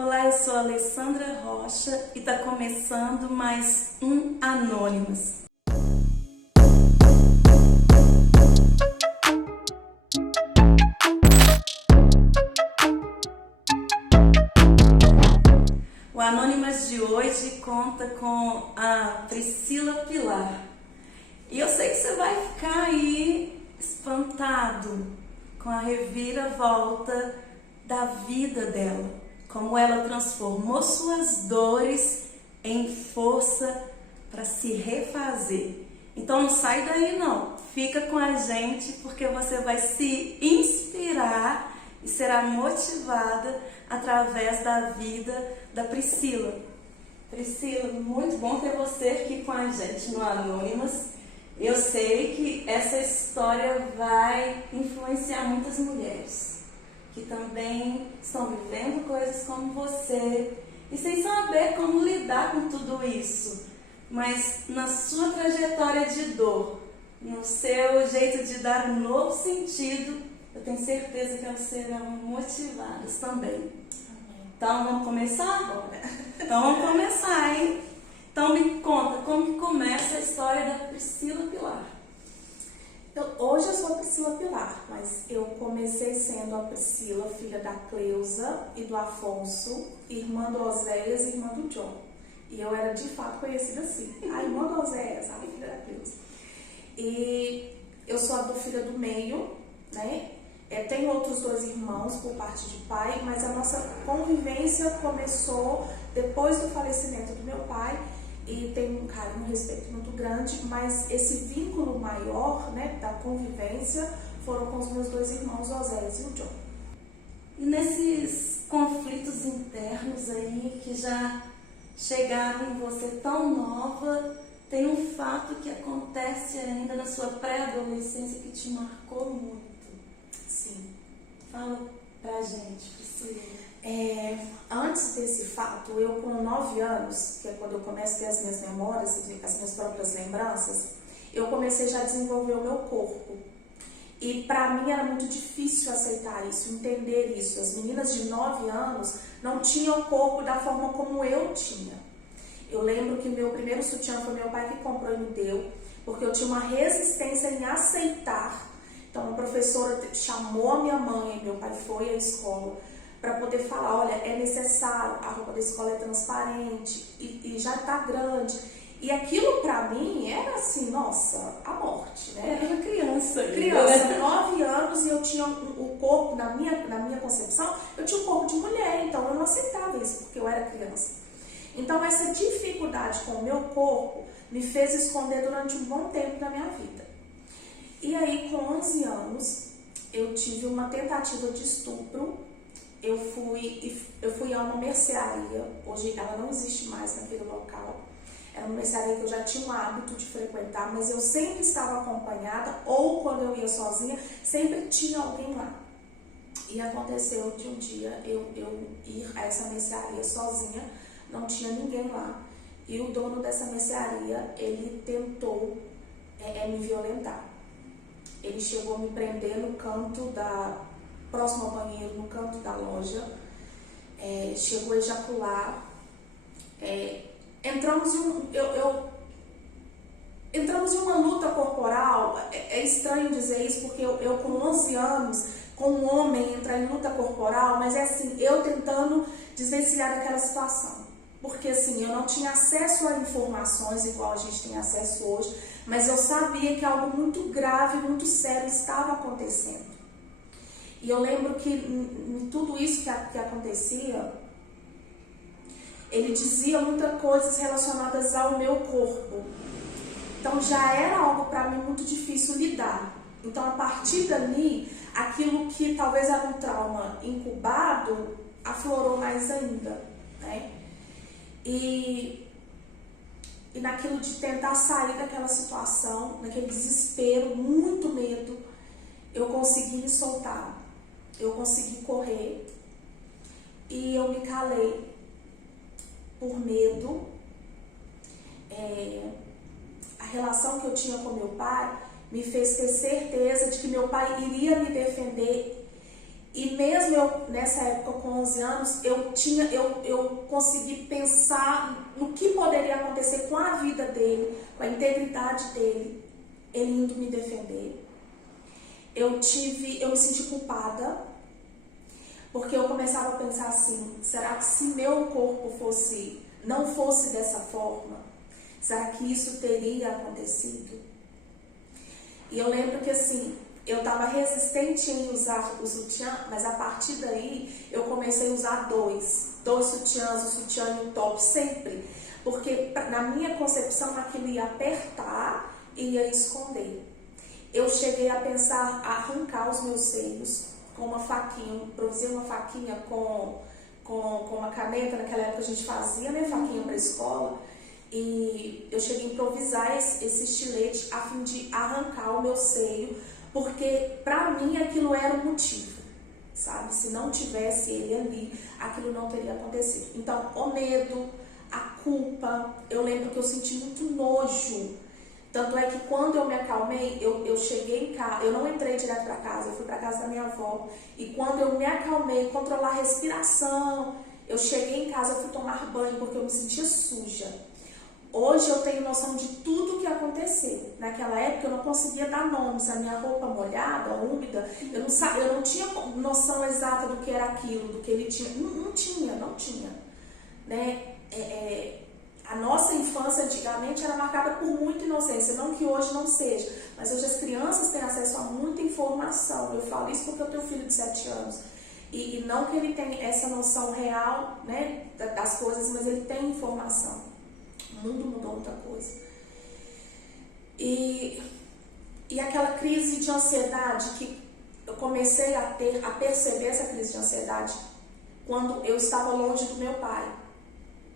Olá, eu sou a Alessandra Rocha e está começando mais um Anônimas. O Anônimas de hoje conta com a Priscila Pilar. E eu sei que você vai ficar aí espantado com a reviravolta da vida dela. Como ela transformou suas dores em força para se refazer. Então não sai daí não, fica com a gente porque você vai se inspirar e será motivada através da vida da Priscila. Priscila, muito bom ter você aqui com a gente no Anônimas. Eu sei que essa história vai influenciar muitas mulheres que também estão vivendo coisas como você e sem saber como lidar com tudo isso. Mas na sua trajetória de dor, no seu jeito de dar um novo sentido, eu tenho certeza que elas serão motivadas também. Então vamos começar? Então vamos começar, hein? Então me conta, como que começa a história da Priscila Pilar? Hoje eu sou a Priscila Pilar, mas eu comecei sendo a Priscila, filha da Cleusa e do Afonso, irmã do Oséias e irmã do John. E eu era de fato conhecida assim, a irmã do Oséias, a filha da Cleusa. E eu sou a filha do meio, né? Tenho outros dois irmãos por parte de pai, mas a nossa convivência começou depois do falecimento do meu pai. E tem um carinho, um respeito muito grande, mas esse vínculo maior, né, da convivência foram com os meus dois irmãos, o Oséias e o John. E nesses conflitos internos aí que já chegaram em você tão nova, tem um fato que acontece ainda na sua pré-adolescência que te marcou muito. Sim. Fala pra gente, Priscila. Antes desse fato, eu com 9 anos, que é quando eu começo a ter as minhas memórias, as minhas próprias lembranças, eu comecei já a desenvolver o meu corpo. E para mim era muito difícil aceitar isso, entender isso. As meninas de 9 anos não tinham o corpo da forma como eu tinha. Eu lembro que meu primeiro sutiã foi meu pai que comprou e me deu, porque eu tinha uma resistência em aceitar. Então a professora chamou a minha mãe, meu pai foi à escola, para poder falar, olha, é necessário, a roupa da escola é transparente e já está grande. E aquilo para mim era assim, nossa, a morte, né? Era criança. Criança, 9 anos, e eu tinha o corpo, na minha concepção, eu tinha o corpo de mulher, então eu não aceitava isso, porque eu era criança. Então essa dificuldade com o meu corpo me fez esconder durante um bom tempo da minha vida. E aí, com 11 anos, eu tive uma tentativa de estupro. Eu fui a uma mercearia, hoje ela não existe mais naquele local. Era uma mercearia que eu já tinha o hábito de frequentar, mas eu sempre estava acompanhada, ou quando eu ia sozinha, sempre tinha alguém lá. E aconteceu de um dia eu ir a essa mercearia sozinha, não tinha ninguém lá. E o dono dessa mercearia, ele tentou me violentar. Ele chegou a me prender no canto próximo ao banheiro, no canto da loja, chegou a ejacular, entramos em uma luta corporal. É estranho dizer isso, porque eu com 11 anos, com um homem, entrar em luta corporal, mas é assim, eu tentando desvencilhar daquela situação, porque assim, eu não tinha acesso a informações igual a gente tem acesso hoje, mas eu sabia que algo muito grave, muito sério estava acontecendo. E eu lembro que em tudo isso que acontecia, ele dizia muitas coisas relacionadas ao meu corpo. Então já era algo para mim muito difícil lidar. Então a partir dali, aquilo que talvez era um trauma incubado, aflorou mais ainda, né? E naquilo de tentar sair daquela situação, naquele desespero, muito medo, eu consegui me soltar. Eu consegui correr e eu me calei por medo. A relação que eu tinha com meu pai me fez ter certeza de que meu pai iria me defender E mesmo eu, nessa época, com 11 anos, eu consegui pensar no que poderia acontecer com a vida dele, com a integridade dele, ele indo me defender. Eu me senti culpada, porque eu começava a pensar assim, será que se meu corpo não fosse dessa forma, será que isso teria acontecido? E eu lembro que assim, eu estava resistente em usar o sutiã, mas a partir daí eu comecei a usar dois sutiãs, o sutiã e o top, sempre. Porque na minha concepção aquilo ia apertar e ia esconder. Eu cheguei a pensar a arrancar os meus seios com uma faquinha, improvisei uma faquinha com uma caneta, naquela época a gente fazia, né, faquinha para escola, e eu cheguei a improvisar esse estilete a fim de arrancar o meu seio, porque pra mim aquilo era o motivo, sabe? Se não tivesse ele ali, aquilo não teria acontecido. Então, o medo, a culpa, eu lembro que eu senti muito nojo. Tanto é que quando eu me acalmei, eu cheguei em casa, eu não entrei direto para casa, eu fui para casa da minha avó. E quando eu me acalmei, controlar a respiração, eu cheguei em casa, eu fui tomar banho porque eu me sentia suja. Hoje eu tenho noção de tudo o que aconteceu. Naquela época eu não conseguia dar nomes, a minha roupa molhada, úmida, eu não tinha noção exata do que era aquilo, do que ele tinha. Não tinha. Né? A nossa infância antigamente era marcada por muita inocência, não que hoje não seja, mas hoje as crianças têm acesso a muita informação. Eu falo isso porque eu tenho um filho de 7 anos. E não que ele tenha essa noção real, né, das coisas, mas ele tem informação. O mundo mudou muita coisa. E aquela crise de ansiedade que eu comecei a perceber essa crise de ansiedade quando eu estava longe do meu pai.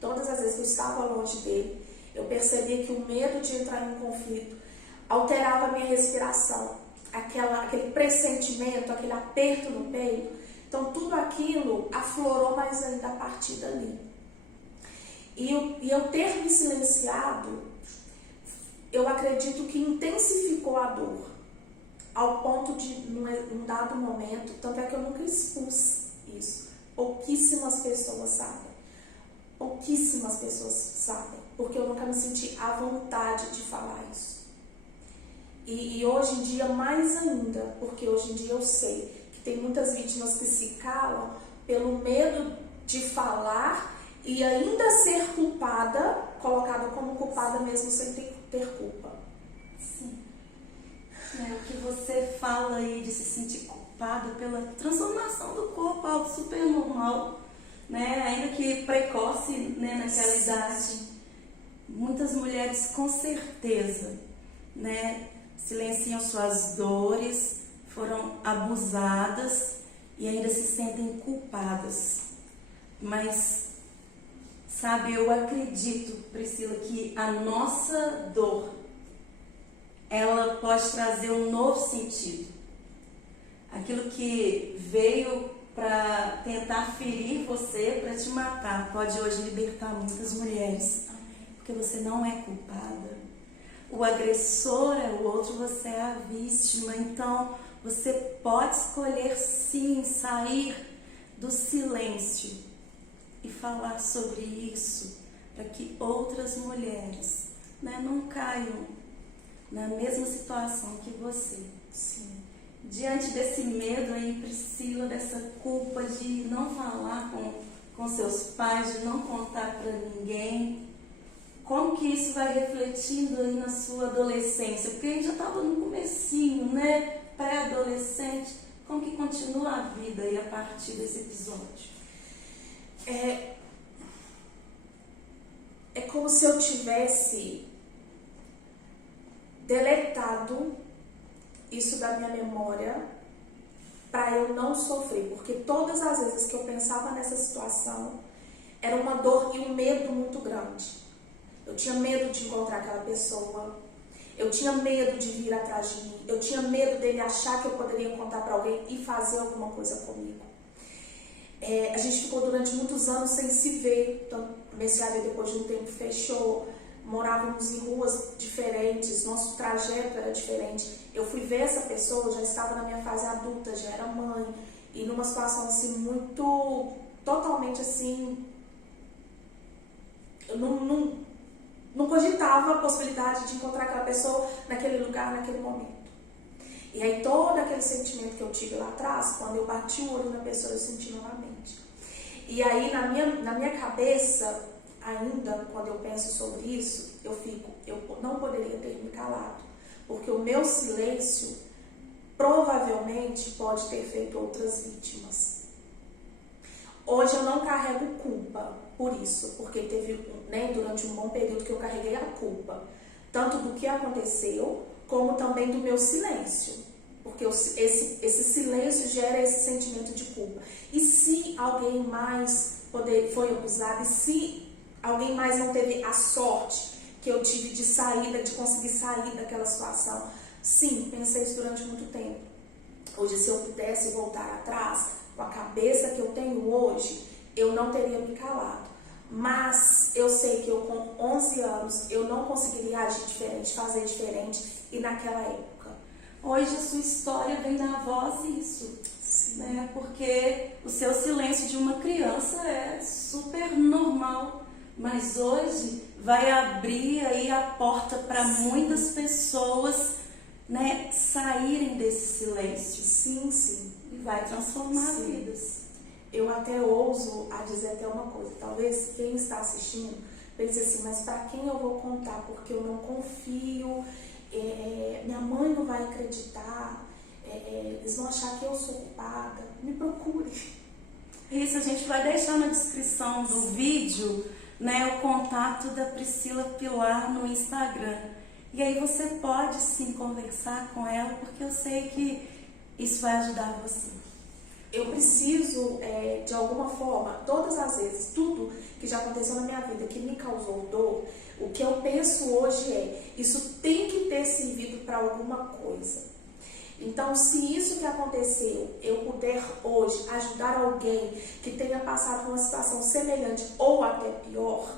Todas as vezes que eu estava longe dele, eu percebia que o medo de entrar em um conflito alterava a minha respiração, aquele pressentimento, aquele aperto no peito. Então tudo aquilo aflorou mais ainda a partir dali. E eu ter me silenciado, eu acredito que intensificou a dor, ao ponto de, num dado momento, tanto é que eu nunca expus isso. Pouquíssimas pessoas sabem, porque eu nunca me senti à vontade de falar isso. E hoje em dia, mais ainda, porque hoje em dia eu sei que tem muitas vítimas que se calam pelo medo de falar e ainda ser culpada, colocada como culpada mesmo sem ter culpa. Sim. O que você fala aí de se sentir culpada pela transformação do corpo, algo super normal, né? Ainda que precoce, né, naquela idade. Muitas mulheres com certeza, né, silenciam suas dores, foram abusadas e ainda se sentem culpadas. Mas, sabe, eu acredito, Priscila, que a nossa dor, ela pode trazer um novo sentido. Aquilo que veio para tentar ferir você, para te matar, pode hoje libertar muitas mulheres. Porque você não é culpada. O agressor é o outro, você é a vítima. Então, você pode escolher sim sair do silêncio e falar sobre isso, para que outras mulheres, né, não caiam na mesma situação que você. Sim. Diante desse medo aí, Priscila, dessa culpa de não falar com seus pais, de não contar para ninguém, como que isso vai refletindo aí na sua adolescência? Porque a gente já estava no comecinho, né? Pré-adolescente. Como que continua a vida aí a partir desse episódio? É como se eu tivesse deletado isso da minha memória para eu não sofrer, porque todas as vezes que eu pensava nessa situação era uma dor e um medo muito grande. Eu tinha medo de encontrar aquela pessoa, eu tinha medo de vir atrás de mim, eu tinha medo dele achar que eu poderia contar para alguém e fazer alguma coisa comigo. A gente ficou durante muitos anos sem se ver, então comecei a ver depois de um tempo, fechou, morávamos em ruas diferentes, nosso trajeto era diferente. Eu fui ver essa pessoa, já estava na minha fase adulta, já era mãe, e numa situação assim muito, totalmente assim, eu não cogitava a possibilidade de encontrar aquela pessoa naquele lugar, naquele momento. E aí todo aquele sentimento que eu tive lá atrás, quando eu bati o olho na pessoa, eu senti novamente. E aí na minha cabeça, ainda quando eu penso sobre isso, eu não poderia ter me calado, porque o meu silêncio provavelmente pode ter feito outras vítimas. Hoje eu não carrego culpa por isso, porque teve, durante um bom período que eu carreguei a culpa, tanto do que aconteceu, como também do meu silêncio, porque esse silêncio gera esse sentimento de culpa. E se alguém mais foi abusado, e se alguém mais não teve a sorte que eu tive de conseguir sair daquela situação? Sim, pensei isso durante muito tempo. Hoje, se eu pudesse voltar atrás, com a cabeça que eu tenho hoje, eu não teria me calado. Mas eu sei que eu com 11 anos, eu não conseguiria agir diferente, fazer diferente, e naquela época. Hoje a sua história vem dar voz isso, né? Porque o seu silêncio de uma criança é super normal, mas hoje vai abrir aí a porta para muitas pessoas, né, saírem desse silêncio. Sim, sim. E vai transformar vidas. Eu até ouso a dizer até uma coisa, talvez quem está assistindo pense assim, mas para quem eu vou contar? Porque eu não confio, minha mãe não vai acreditar, eles vão achar que eu sou culpada. Me procure. Isso, a gente vai deixar na descrição do vídeo, né, o contato da Priscila Pilar no Instagram. E aí você pode sim conversar com ela, porque eu sei que isso vai ajudar você. Eu preciso, de alguma forma, todas as vezes, tudo que já aconteceu na minha vida que me causou dor, o que eu penso hoje isso tem que ter servido para alguma coisa. Então, se isso que aconteceu, eu puder hoje ajudar alguém que tenha passado por uma situação semelhante ou até pior,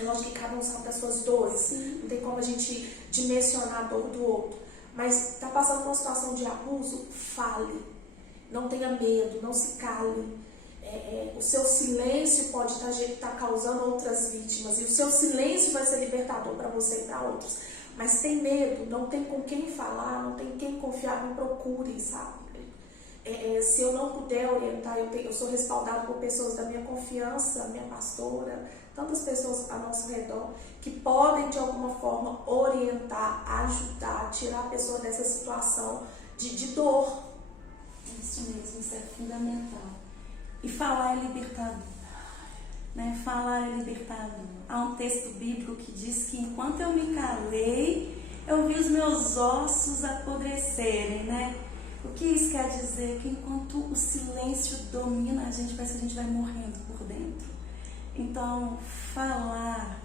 é lógico que cada um sabe das suas dores, sim, não tem como a gente dimensionar a dor do outro, mas está passando por uma situação de abuso, fale. Não tenha medo, não se cale. O seu silêncio pode estar causando outras vítimas, e o seu silêncio vai ser libertador para você e para outros. Mas tem medo, não tem com quem falar, não tem quem confiar, me procure, sabe? Se eu não puder orientar, eu sou respaldado por pessoas da minha confiança, minha pastora, tantas pessoas ao nosso redor, que podem de alguma forma orientar, ajudar, tirar a pessoa dessa situação de dor. Isso mesmo, isso é fundamental. E falar é libertador, né? Falar é libertador. Há um texto bíblico que diz que enquanto eu me calei, eu vi os meus ossos apodrecerem, né? O que isso quer dizer? Que enquanto o silêncio domina a gente, parece que a gente vai morrendo por dentro. Então, falar,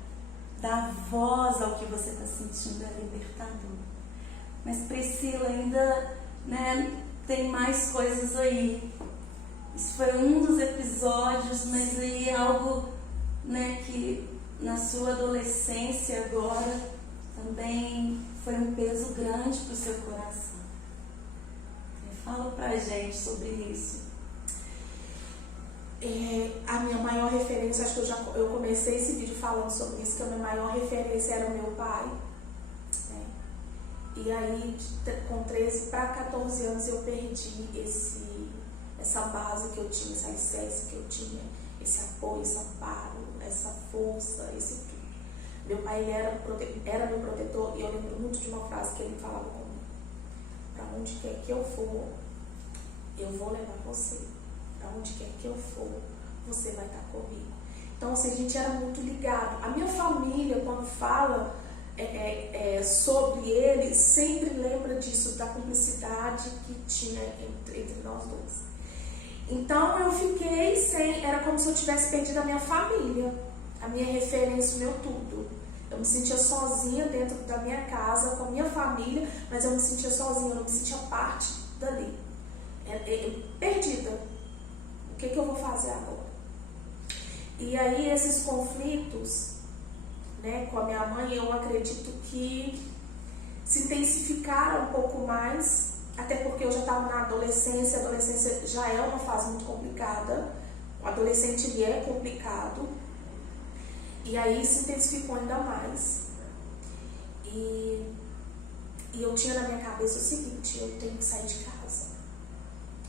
dar voz ao que você está sentindo é libertador. Mas Priscila, ainda, né, tem mais coisas aí. Isso foi um dos episódios, mas aí algo, né, que na sua adolescência agora também foi um peso grande para o seu coração. Fala pra gente sobre isso. A minha maior referência, acho que eu comecei esse vídeo falando sobre isso, que a minha maior referência era o meu pai. E aí, com 13 para 14 anos, eu perdi essa base que eu tinha, esse alicerce que eu tinha, esse apoio, esse amparo, essa força, esse tudo. Meu pai ele era meu protetor, e eu lembro muito de uma frase que ele falava comigo: para onde quer que eu for, eu vou levar você. Para onde quer que eu for, você vai estar comigo. Então, assim, a gente era muito ligado. A minha família, quando fala sobre ele, sempre lembra disso, da cumplicidade que tinha entre nós dois. Então, eu fiquei era como se eu tivesse perdido a minha família, a minha referência, o meu tudo. Eu me sentia sozinha dentro da minha casa, com a minha família, mas eu me sentia sozinha, eu não me sentia parte dali. Perdida. O que eu vou fazer agora? E aí, esses conflitos, né, com a minha mãe, eu acredito que se intensificaram um pouco mais até porque eu já estava na adolescência. A adolescência já é uma fase muito complicada. O adolescente ele é complicado. E aí se intensificou ainda mais. E eu tinha na minha cabeça o seguinte: eu tenho que sair de casa.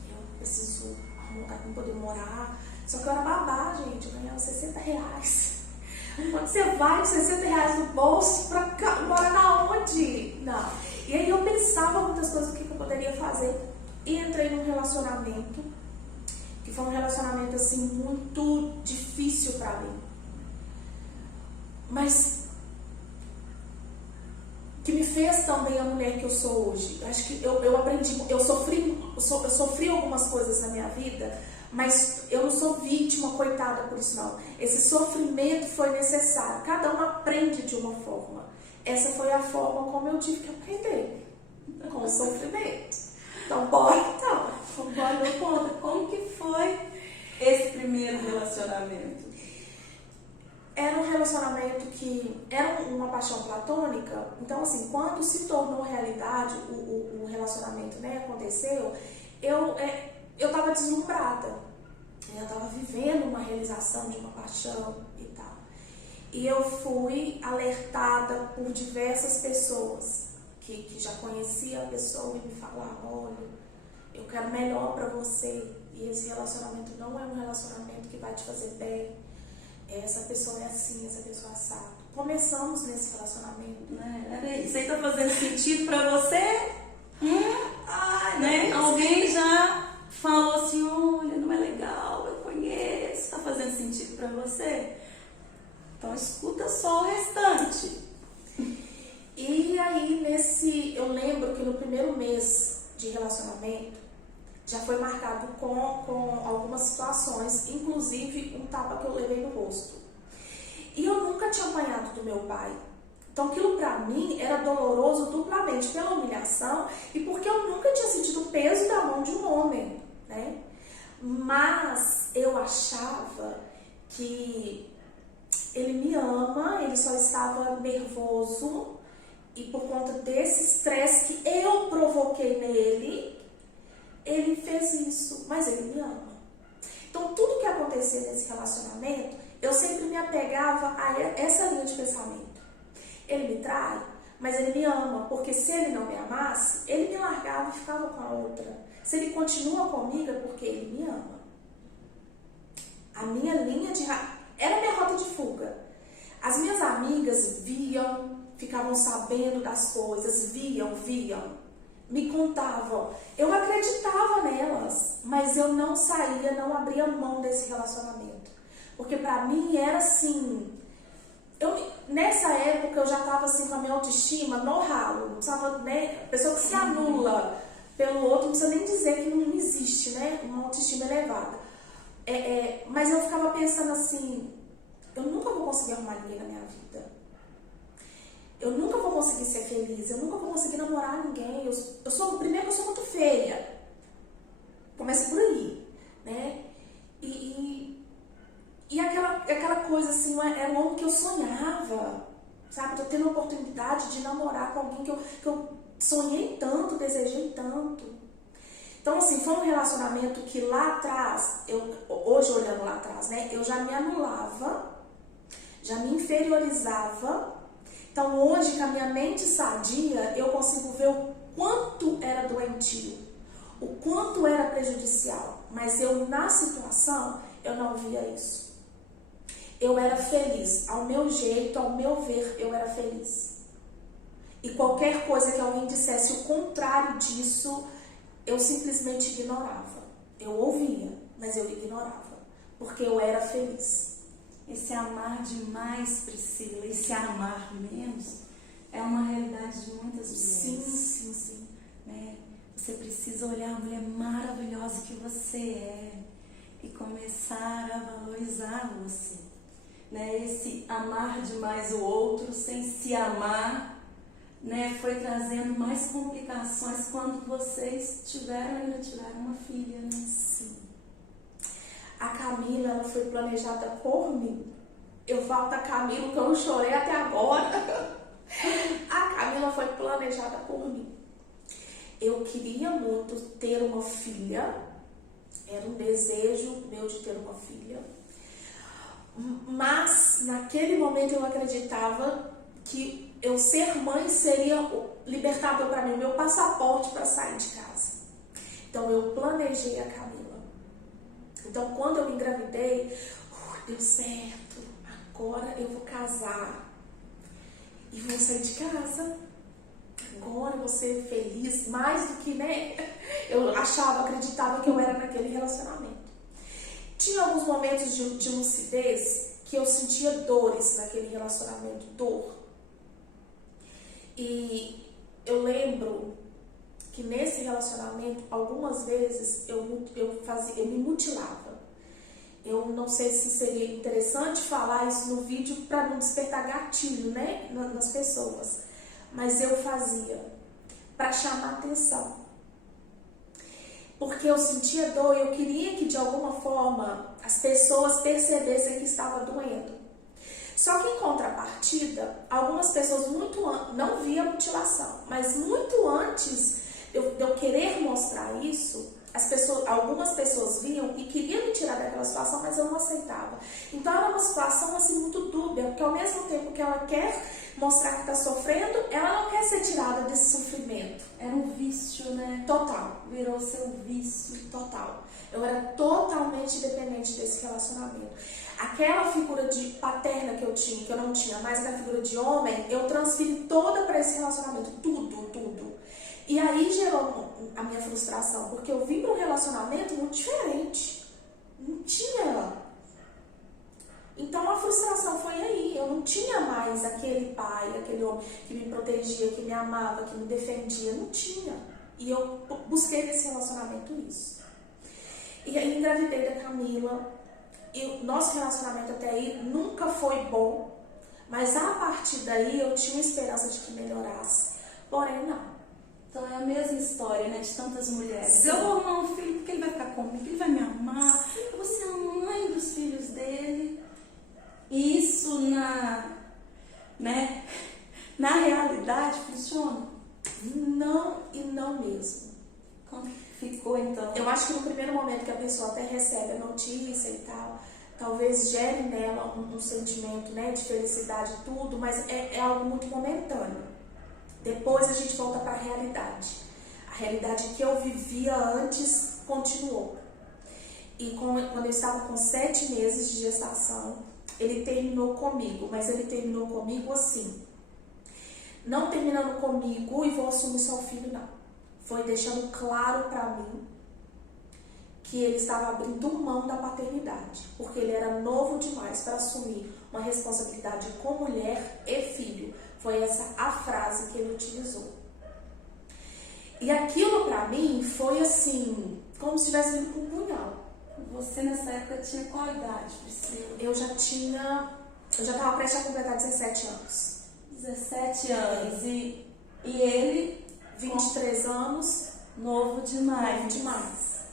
Eu preciso arrumar um lugar para poder morar. Só que eu era babá, gente. Eu ganhava R$60. Quando você vai com R$60 no bolso pra morar na onde? Não. E aí eu pensava muitas coisas, o que eu poderia fazer. E entrei num relacionamento, que foi um relacionamento assim muito difícil pra mim. Mas que me fez também a mulher que eu sou hoje. Acho que eu aprendi, eu sofri algumas coisas na minha vida, mas eu não sou vítima, coitada por isso não. Esse sofrimento foi necessário. Cada um aprende de uma forma. Essa foi a forma como eu tive que aprender, com o sofrimento. Então, bora então. Me conta, como que foi esse primeiro relacionamento? Era um relacionamento que era uma paixão platônica. Então, assim, quando se tornou realidade, o relacionamento, né, aconteceu, eu estava deslumbrada. Eu estava vivendo uma realização de uma paixão e tal. E eu fui alertada por diversas pessoas que já conheciam a pessoa e me falavam: olha, eu quero melhor para você. E esse relacionamento não é um relacionamento que vai te fazer bem. Essa pessoa é assim, essa pessoa é assado. Começamos nesse relacionamento. Isso aí tá fazendo sentido pra você? Né? Alguém já falou assim: olha, não é legal, eu conheço. Tá fazendo sentido pra você? Então escuta só o restante. E aí eu lembro que no primeiro mês de relacionamento já foi marcado com algumas situações, inclusive um tapa que eu levei no rosto. E eu nunca tinha apanhado do meu pai. Então aquilo pra mim era doloroso duplamente, pela humilhação e porque eu nunca tinha sentido o peso da mão de um homem, né? Mas eu achava que ele me ama, ele só estava nervoso e por conta desse estresse que eu provoquei nele, ele fez isso, mas ele me ama. Então, tudo que acontecia nesse relacionamento, eu sempre me apegava a essa linha de pensamento. Ele me trai, mas ele me ama, porque se ele não me amasse, ele me largava e ficava com a outra. Se ele continua comigo, é porque ele me ama. A minha linha de... era a minha rota de fuga. As minhas amigas viam, ficavam sabendo das coisas, viam. Me contavam, eu acreditava nelas, mas eu não saía, não abria mão desse relacionamento, porque pra mim era assim, nessa época eu já tava assim com a minha autoestima no ralo, não precisava, né, pessoa que se anula pelo outro, não precisa nem dizer que não existe, né, uma autoestima elevada, mas eu ficava pensando assim, eu nunca vou conseguir arrumar ninguém na minha vida. Eu nunca vou conseguir ser feliz, eu nunca vou conseguir namorar ninguém. Primeiro, eu sou muito feia. Começa por aí, né? E aquela coisa assim, era um homem que eu sonhava, sabe? Tô tendo a oportunidade de namorar com alguém que eu sonhei tanto, desejei tanto. Então, assim, foi um relacionamento que lá atrás, hoje olhando lá atrás, né? Eu já me anulava, já me inferiorizava. Então hoje, com a minha mente sadia, eu consigo ver o quanto era doentio, o quanto era prejudicial. Mas eu, na situação, eu não via isso. Eu era feliz, ao meu jeito, ao meu ver, eu era feliz. E qualquer coisa que alguém dissesse o contrário disso, eu simplesmente ignorava. Eu ouvia, mas eu ignorava, porque eu era feliz. Esse amar demais, Priscila, esse amar menos, é uma realidade de muitas mulheres. Sim. Né? Você precisa olhar a mulher maravilhosa que você é e começar a valorizar você. Né? Esse amar demais o outro sem se amar, né, foi trazendo mais complicações quando vocês ainda tiveram uma filha. Né? Sim. A Camila, ela foi planejada por mim. Eu falo da Camila que eu não chorei até agora. A Camila foi planejada por mim. eu queria muito ter uma filha, era um desejo meu de ter uma filha, mas naquele momento eu acreditava que eu ser mãe seria libertador para mim, o meu passaporte para sair de casa. Então eu planejei a Camila. Então quando eu engravidei, deu certo, agora eu vou casar e vou sair de casa. Agora eu vou ser feliz, mais do que, né? Eu acreditava que eu era naquele relacionamento. Tinha alguns momentos de lucidez que eu sentia dores naquele relacionamento, dor. E eu lembro que nesse relacionamento, algumas vezes eu me mutilava. Eu não sei se seria interessante falar isso no vídeo para não despertar gatilho, né, nas pessoas. Mas eu fazia para chamar atenção. Porque eu sentia dor e eu queria que de alguma forma as pessoas percebessem que estava doendo. Só que em contrapartida, algumas pessoas não via mutilação, mas muito antes de eu querer mostrar isso, algumas pessoas viam e queriam me tirar daquela situação, mas eu não aceitava. Então era uma situação assim muito dúbia, porque ao mesmo tempo que ela quer mostrar que está sofrendo, ela não quer ser tirada desse sofrimento. Era um vício, né? Total. Virou seu vício. Total. Eu era totalmente dependente desse relacionamento. Aquela figura de paterna que eu tinha, que eu não tinha mais, aquela figura de homem, eu transferi toda para esse relacionamento, tudo. E aí gerou a minha frustração, porque eu vim para um relacionamento muito diferente. Não tinha. Então a frustração foi aí. Eu não tinha mais aquele pai, aquele homem que me protegia, que me amava, que me defendia. Não tinha. E eu busquei nesse relacionamento isso. E aí engravidei da Camila. E o nosso relacionamento até aí nunca foi bom. Mas a partir daí eu tinha esperança de que melhorasse. Porém, não. Então é a mesma história, né, de tantas mulheres. Se eu vou arrumar um filho, porque ele vai ficar comigo, ele vai me amar, eu vou ser a mãe dos filhos dele. E isso na realidade funciona? Não e não mesmo. Como ficou então? Eu acho que no primeiro momento que a pessoa até recebe a notícia e tal, talvez gere nela um sentimento, né, de felicidade e tudo, mas é algo muito momentâneo. Depois a gente volta para a realidade. A realidade que eu vivia antes continuou. E quando eu estava com 7 meses de gestação, ele terminou comigo. Mas ele terminou comigo assim. Não terminando comigo e vou assumir seu filho, não. Foi deixando claro para mim que ele estava abrindo mão da paternidade. Porque ele era novo demais para assumir uma responsabilidade com mulher e filho. Foi essa a frase que ele utilizou. E aquilo pra mim foi assim, como se tivesse vindo com um punhal. Você nessa época tinha qual idade, Priscila? Eu já estava prestes a completar 17 anos. 17 anos. E ele? 23 anos. Novo demais. Novo demais.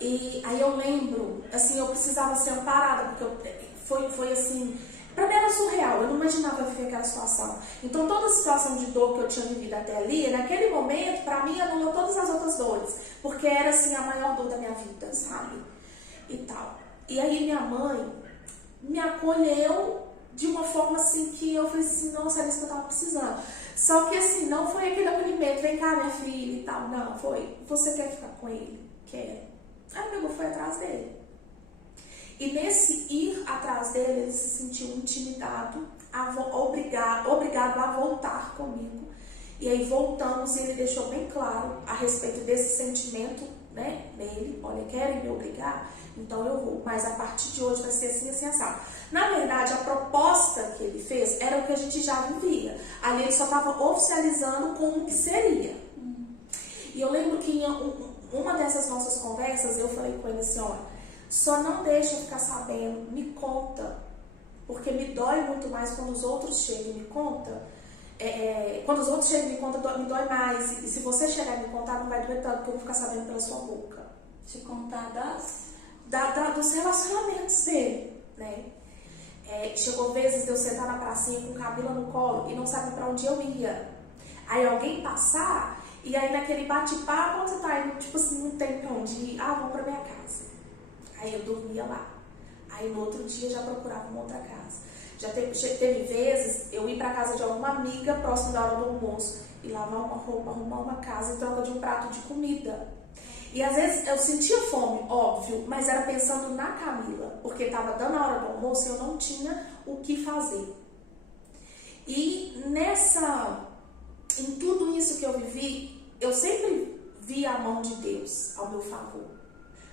E aí eu lembro, assim, eu precisava ser amparada, porque foi assim... Pra mim era surreal, eu não imaginava viver aquela situação. Então toda a situação de dor que eu tinha vivido até ali, naquele momento, pra mim anulou todas as outras dores. Porque era assim a maior dor da minha vida, sabe? E tal. E aí minha mãe me acolheu de uma forma assim que eu falei assim, nossa, era isso que eu tava precisando. Só que assim, não foi aquele acolhimento, vem cá minha filha e tal. Não, foi, você quer ficar com ele? Quero. Aí meu irmão foi atrás dele. E nesse ir atrás dele, ele se sentiu intimidado, obrigado a voltar comigo. E aí voltamos e ele deixou bem claro a respeito desse sentimento, né, nele. Olha, querem me obrigar? Então eu vou. Mas a partir de hoje vai ser assim, assim, assado. Na verdade, a proposta que ele fez era o que a gente já vivia. Ali ele só estava oficializando com o que seria. E eu lembro que em uma dessas nossas conversas, eu falei com ele assim, olha, só não deixa eu ficar sabendo, me conta, porque me dói muito mais quando os outros chegam e me contam. Quando os outros chegam e me contam, me dói mais. E se você chegar e me contar, não vai doer tanto, porque eu vou ficar sabendo pela sua boca. Te contar dos relacionamentos dele, né? Chegou vezes de eu sentar na pracinha com Camila no colo e não saber pra onde eu ia. Aí alguém passar E aí naquele bate-papo, onde você tá indo, tipo assim, não tem pra onde ir, vamos pra minha casa. Aí eu dormia lá. Aí no outro dia já procurava uma outra casa. Já teve vezes eu ir pra casa de alguma amiga próximo da hora do almoço e lavar uma roupa, arrumar uma casa em troca de um prato de comida. E às vezes eu sentia fome, óbvio, mas era pensando na Camila, porque estava dando a hora do almoço e eu não tinha o que fazer. E em tudo isso que eu vivi, eu sempre vi a mão de Deus ao meu favor,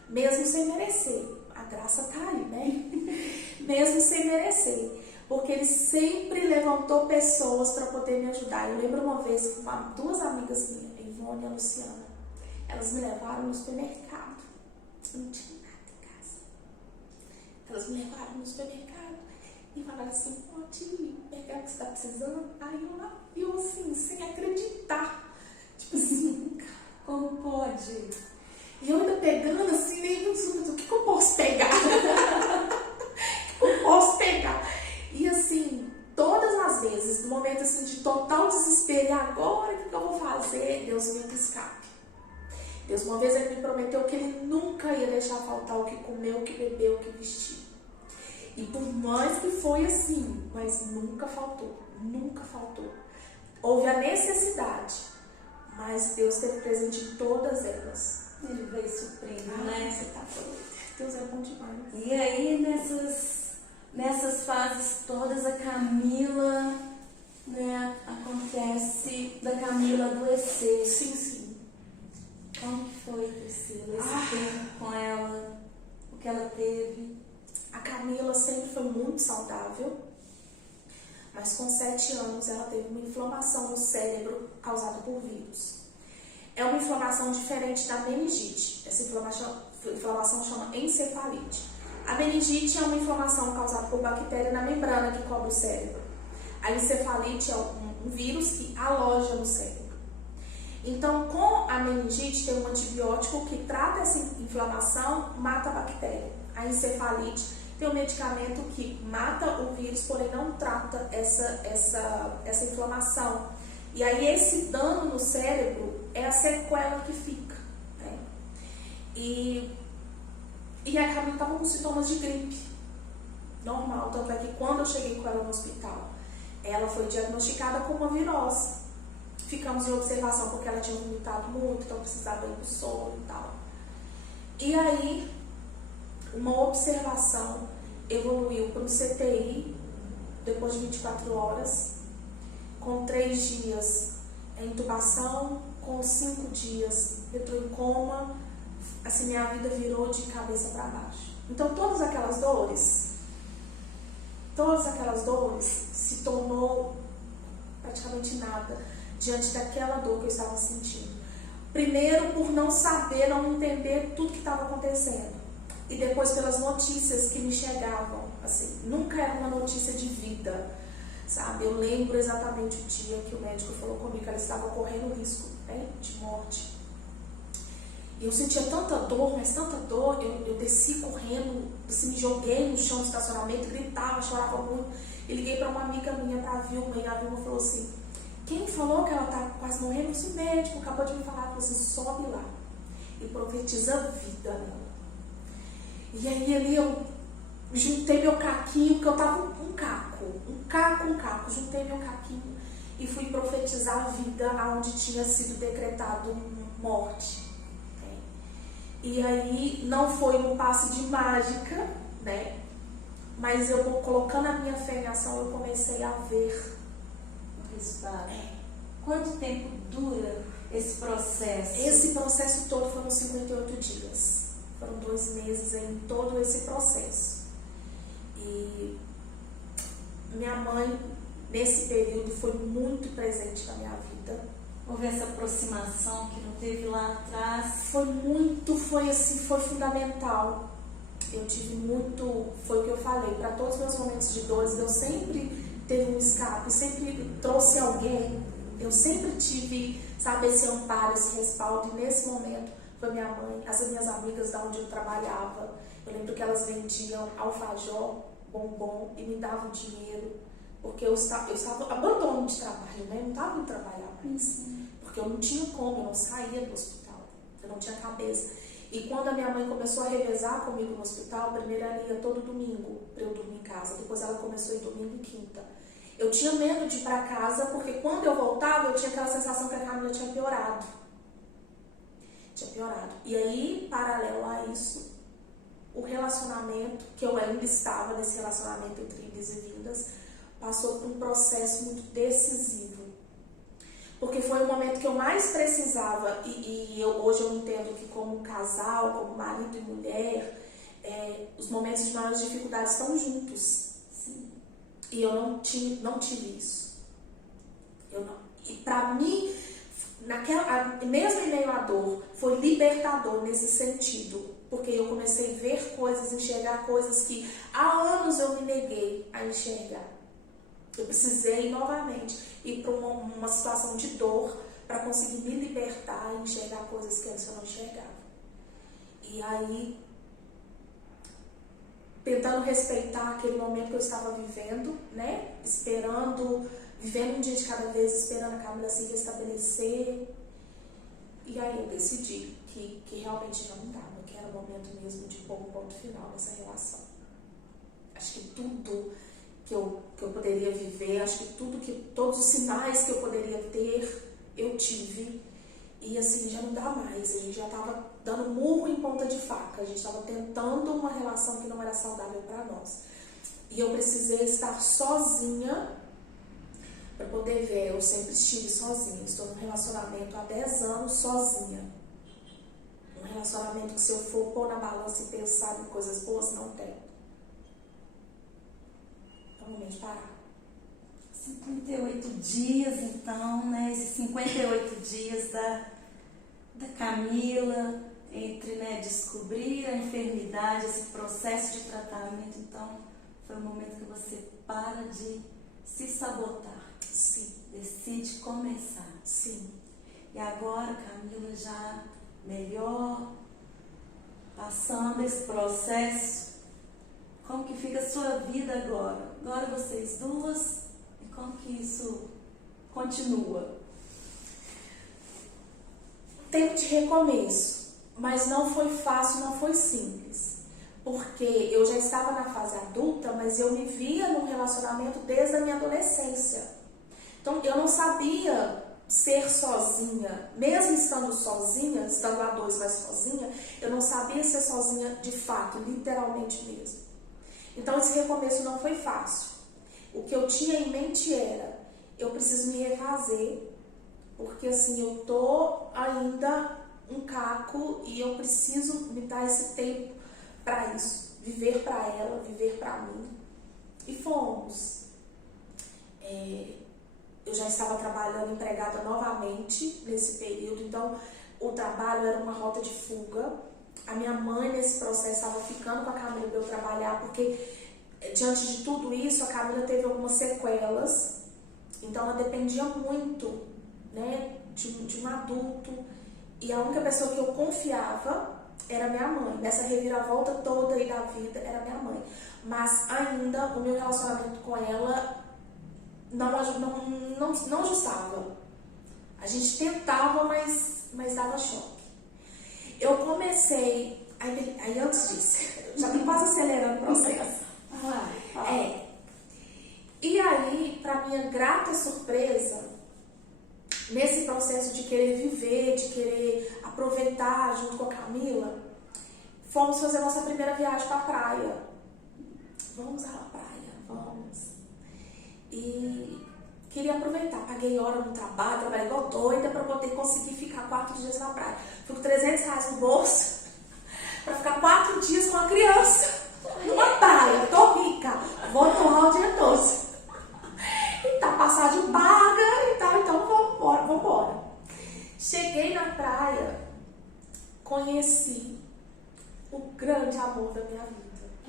mesmo sem merecer. A graça tá aí, né? Mesmo sem merecer, porque Ele sempre levantou pessoas para poder me ajudar. Eu lembro uma vez que duas amigas minhas, a Ivone e a Luciana, elas me levaram no supermercado. Eu não tinha nada em casa. Elas me levaram no supermercado e falaram assim: pode pegar o que você está precisando. Aí eu assim, sem acreditar. Tipo assim, Como pode? E eu ainda pegando assim, nem o que eu posso pegar? O que eu posso pegar? E assim, todas as vezes, no momento assim de total desespero, e agora o que eu vou fazer? Deus vinha pro escape. Deus, uma vez Ele me prometeu que Ele nunca ia deixar faltar o que comer, o que beber, o que vestir. E por mais que foi assim, mas nunca faltou, nunca faltou. Houve a necessidade, mas Deus teve presente em todas elas. Ele veio surpreender, né? Você tá doido. Deus é bom demais. E aí, nessas fases todas, a Camila, né, acontece da Camila adoecer. Sim. Como que foi, Priscila, esse tempo com ela, o que ela teve? A Camila sempre foi muito saudável, mas com 7 anos ela teve uma inflamação no cérebro causada por vírus. É uma inflamação diferente da meningite. Essa inflamação chama encefalite. A meningite é uma inflamação causada por bactéria na membrana que cobre o cérebro. A encefalite é um vírus que aloja no cérebro. Então, com a meningite, tem um antibiótico que trata essa inflamação, mata a bactéria. A encefalite tem um medicamento que mata o vírus, porém não trata essa inflamação. E aí esse dano no cérebro é a sequela que fica, né? E a Camila estava com sintomas de gripe, normal. Tanto é que quando eu cheguei com ela no hospital, ela foi diagnosticada com uma virose. Ficamos em observação porque ela tinha vomitado muito, então precisava ir pro soro e tal. E aí, uma observação evoluiu para um CTI, depois de 24 horas, com 3 dias em intubação, com 5 dias entrou em coma, assim, minha vida virou de cabeça para baixo. Então, todas aquelas dores se tornou praticamente nada diante daquela dor que eu estava sentindo. Primeiro, por não saber, não entender tudo que estava acontecendo. E depois pelas notícias que me chegavam, assim, nunca era uma notícia de vida, sabe? Eu lembro exatamente o dia que o médico falou comigo que ela estava correndo risco, né, de morte. E eu sentia tanta dor, mas tanta dor, eu desci correndo, assim, me joguei no chão do estacionamento, gritava, chorava muito. E liguei para uma amiga minha, para a Vilma, e a Vilma falou assim: quem falou que ela está quase morrendo? Esse médico acabou de me falar. Falou assim: sobe lá e profetiza vida nela. E aí ali eu juntei meu caquinho, porque eu tava um caco, juntei meu caquinho e fui profetizar a vida onde tinha sido decretado morte. Né? E aí não foi um passe de mágica, né? Mas eu colocando a minha fé em ação, eu comecei a ver o resultado. Quanto tempo dura esse processo? Esse processo todo foram 58 dias. Foram 2 meses em todo esse processo. E minha mãe, nesse período, foi muito presente na minha vida. Houve essa aproximação que não teve lá atrás? Foi fundamental. Eu tive muito, foi o que eu falei, para todos os meus momentos de dores, eu sempre teve um escape, sempre trouxe alguém. Eu sempre tive, sabe, esse amparo, esse respaldo. E nesse momento foi minha mãe, as minhas amigas da onde eu trabalhava. Eu lembro que elas vendiam alfajor, bombom e me davam dinheiro, porque eu estava abandono de trabalho, né? Eu não estava indo trabalhar mais. Porque eu não tinha como, eu não saía do hospital. Eu não tinha cabeça. E quando a minha mãe começou a revezar comigo no hospital, primeiro ela ia todo domingo para eu dormir em casa. Depois ela começou a ir domingo e quinta. Eu tinha medo de ir para casa, porque quando eu voltava, eu tinha aquela sensação que a Camila tinha piorado. E aí, paralelo a isso, o relacionamento, que eu ainda estava nesse relacionamento entre idas e vindas, passou por um processo muito decisivo. Porque foi o momento que eu mais precisava, hoje eu entendo que como casal, como marido e mulher, os momentos de maiores dificuldades estão juntos. Sim. E eu não tive isso. E pra mim, mesmo em meio à dor, foi libertador nesse sentido. Porque eu comecei a ver coisas, enxergar coisas que há anos eu me neguei a enxergar. Eu precisei novamente ir para uma situação de dor para conseguir me libertar e enxergar coisas que antes eu não enxergava. E aí, tentando respeitar aquele momento que eu estava vivendo, né? Vivendo um dia de cada vez, esperando a Camila se restabelecer. E aí eu decidi que realmente já não dava, que era o momento mesmo de pôr um ponto final nessa relação. Acho que tudo que eu poderia viver, acho que todos os sinais que eu poderia ter, eu tive. E assim, já não dá mais. A gente já estava dando murro em ponta de faca. A gente estava tentando uma relação que não era saudável para nós. E eu precisei estar sozinha para poder ver. Eu sempre estive sozinha. Estou num relacionamento há 10 anos sozinha. Um relacionamento que, se eu for pôr na balança e pensar em coisas boas, não tem. É o momento de parar. 58 dias, então, né? Esses 58 dias da Camila, entre, né, descobrir a enfermidade, esse processo de tratamento. Então, foi o momento que você para de se sabotar. Sim. Decide começar. Sim. E agora, Camila, já melhor, passando esse processo, como que fica a sua vida agora? Agora vocês duas, e como que isso continua? Tempo de recomeço, mas não foi fácil, não foi simples. Porque eu já estava na fase adulta, mas eu me via num relacionamento desde a minha adolescência. Então eu não sabia ser sozinha, mesmo estando sozinha, estando a dois, mas sozinha, eu não sabia ser sozinha de fato, literalmente mesmo. Então esse recomeço não foi fácil. O que eu tinha em mente era, eu preciso me refazer, porque assim, eu tô ainda um caco e eu preciso me dar esse tempo para isso, viver para ela, viver para mim. E fomos. Eu já estava trabalhando empregada novamente nesse período, então o trabalho era uma rota de fuga. A minha mãe, nesse processo, estava ficando com a Camila para eu trabalhar, porque diante de tudo isso, a Camila teve algumas sequelas, então ela dependia muito, né, de um adulto, e a única pessoa que eu confiava era minha mãe. Nessa reviravolta toda aí da vida, era minha mãe. Mas ainda o meu relacionamento com ela não ajustava. A gente tentava, mas dava choque. Eu comecei, aí antes disso, já tô quase acelerando o processo. E aí, para minha grata surpresa, nesse processo de querer viver, de querer aproveitar junto com a Camila, fomos fazer nossa primeira viagem para a praia. Vamos à praia, vamos. E queria aproveitar, paguei hora no trabalho, trabalhei igual doida para poder conseguir ficar 4 dias na praia. Fui com R$300 no bolso para ficar 4 dias com a criança numa praia. Tô rica, vou tomar o dia todo. E tá, passagem paga e tal, então vamos embora. Cheguei na praia, conheci o grande amor da minha vida.